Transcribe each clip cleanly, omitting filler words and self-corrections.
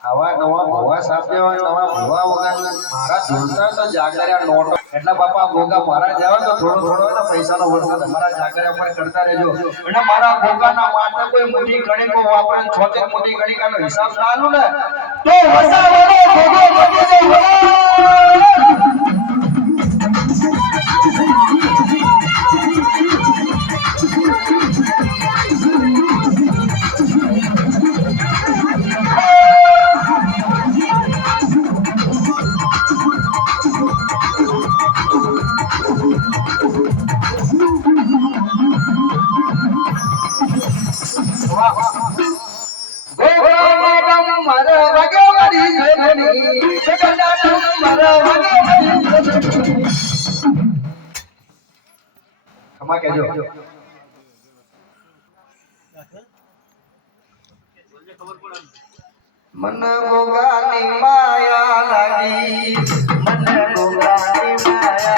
આવા નવા ભોવા સાફ દેવા નવા ભોવા વગર મારા જોડતા તો જાગર્યા નોટો એટલે બાપા ભોગા મારા જેવા તો થોડો થોડો ને પૈસાનો વરસાદ અમારા જાગર્યા પર કરતા રહેજો અને મારા ભોગાના માટે કોઈ મોટી ગણિકો વાપરે છોતે મોટી ગણિકાનો હિસાબ ના આલું ને તો વસાવાનો ભોગો બની क्षमा कहजो मन गोगानी माया लागी मन गोगानी माया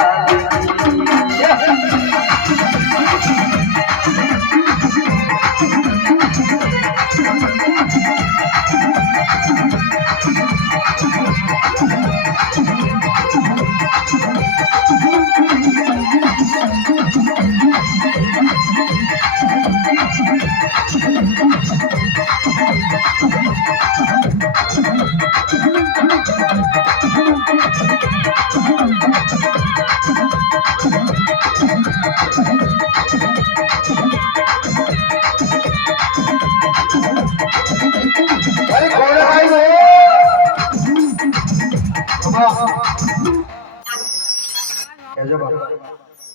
कहजो बाबा